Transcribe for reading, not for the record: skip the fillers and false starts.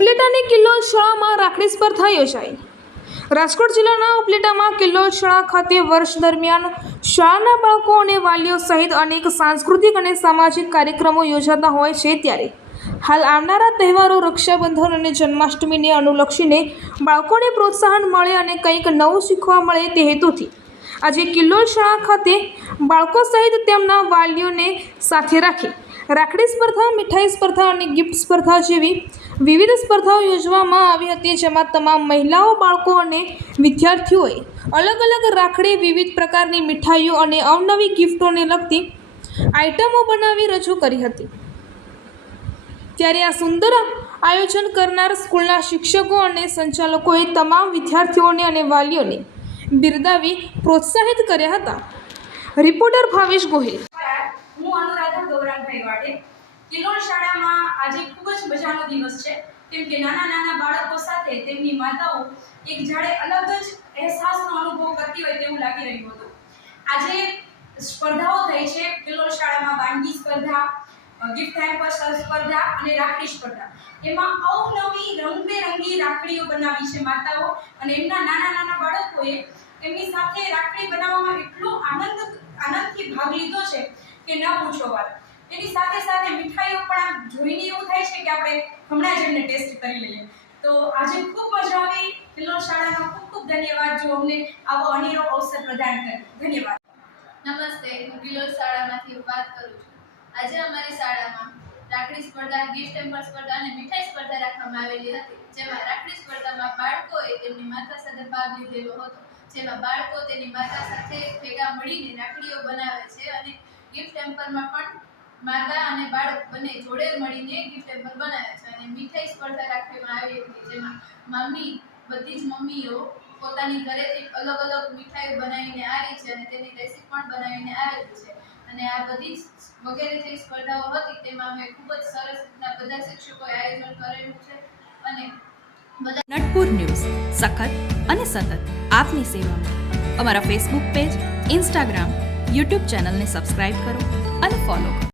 ઉપલેટાની કિલ્લોલ શાળામાં રાખડી સ્પર્ધા યોજાઈ। રાજકોટ જિલ્લાના ઉપલેટામાં કિલ્લોલ શાળા ખાતે વર્ષ દરમિયાન શાળાના બાળકો અને વાલીઓ સહિત અનેક સાંસ્કૃતિક અને સામાજિક કાર્યક્રમો યોજાતા હોય છે। ત્યારે હાલ આવનારા તહેવારો રક્ષાબંધન અને જન્માષ્ટમીને અનુલક્ષીને બાળકોને પ્રોત્સાહન મળે અને કંઈક નવું શીખવા મળે તે હેતુથી આજે કિલ્લોલ શાળા ખાતે બાળકો સહિત તેમના વાલીઓને સાથે રાખી રાખડી સ્પર્ધા, મીઠાઈ સ્પર્ધા અને ગિફ્ટ સ્પર્ધા જેવી વિવિધ સ્પર્ધાઓ યોજવામાં આવી હતી, જેમાં તમામ મહિલાઓ, બાળકો અને વિદ્યાર્થીઓએ અલગ અલગ રાખડી, વિવિધ પ્રકારની મીઠાઈઓ અને અવનવી ગિફ્ટોને લગતી આઇટમો બનાવી રજૂ કરી હતી। ત્યારે આ સુંદર આયોજન કરનાર સ્કૂલના શિક્ષકો અને સંચાલકોએ તમામ વિદ્યાર્થીઓને અને વાલીઓને બિરદાવી પ્રોત્સાહિત કર્યા હતા। રિપોર્ટર ભાવેશ ગોહિલ। હું અનુરાધા ગૌરાંગભાઈ વાડે। કિલ્લોલ શાળામાં આજે ખૂબ જ મજાનો દિવસ છે, કેમ કે નાના બાળકો સાથે તેમની માતાઓ એક જાણે અલગ જ અહેસાસનો અનુભવ કરતી હોય તેવું લાગી રહ્યું હતું। આજે સ્પર્ધાઓ થઈ છે કિલ્લોલ શાળામાં, વાનગી સ્પર્ધા, ગિફ્ટ હેમ્પર સ્પર્ધા અને રાખડી સ્પર્ધા। એમાં અવનવી રંગબેરંગી રાખડીઓ બનાવી છે માતાઓ, અને એમના નાના બાળકોએ એમની સાથે રાખડી બનાવવામાં એટલો આનંદથી ભાગ લીધો છે કે ન પૂછો વાત। એની સાથે સાથે મીઠાઈઓ પણ આમ જોઈને એવું થાય છે કે આપણે હમણાં જ એમને ટેસ્ટ કરી લઈએ। તો આજે ખૂબ મજા આવી। કિલ્લોલ શાળાનો ખૂબ ધન્યવાદ જો અમને આવો અનેરો અવસર પ્રદાન કર્યો। ધન્યવાદ। નમસ્તે, હું કિલ્લોલ શાળામાંથી વાત કરું છું। આજે અમારી શાળામાં રાખડી સ્પર્ધા, ગિફ્ટ હેમ્પર સ્પર્ધા અને મીઠાઈ સ્પર્ધા રાખવામાં આવેલી હતી, જેમાં રાખડી સ્પર્ધામાં બાળકોએ તેમની માતા સાથે ભાગ લીધેલો હતો, જેમાં બાળકો તેની માતા સાથે ભેગા મળીને રાખડીઓ બનાવે છે, અને ગિફ્ટ હેમ્પરમાં પણ માતા અને બાળક બંને જોડે મળીને ગિફ્ટ હેમ્પર બનાવે છે। અને મીઠાઈ સ્પર્ધા રાખવામાં આવી હતી, જેમાં બધી જ મમ્મીઓ પોતાની ઘરેથી અલગ અલગ મીઠાઈઓ બનાવીને આવી છે અને તેની રેસીપી પણ બનાવીને આવેલી છે। અને આ બધી વગેરે જે સ્પર્ધાઓ હતી તેમાં અમે ખૂબ જ સરસ રીતના બધા શિક્ષકોએ આયોજન કરેલું છે। અને નટપુર ન્યૂઝ સખત અને સતત આપની સેવામાં। અમારા ફેસબુક પેજ, ઇન્સ્ટાગ્રામ, યુટ્યુબ ચેનલને સબસ્ક્રાઇબ કરો અને ફોલો કરો।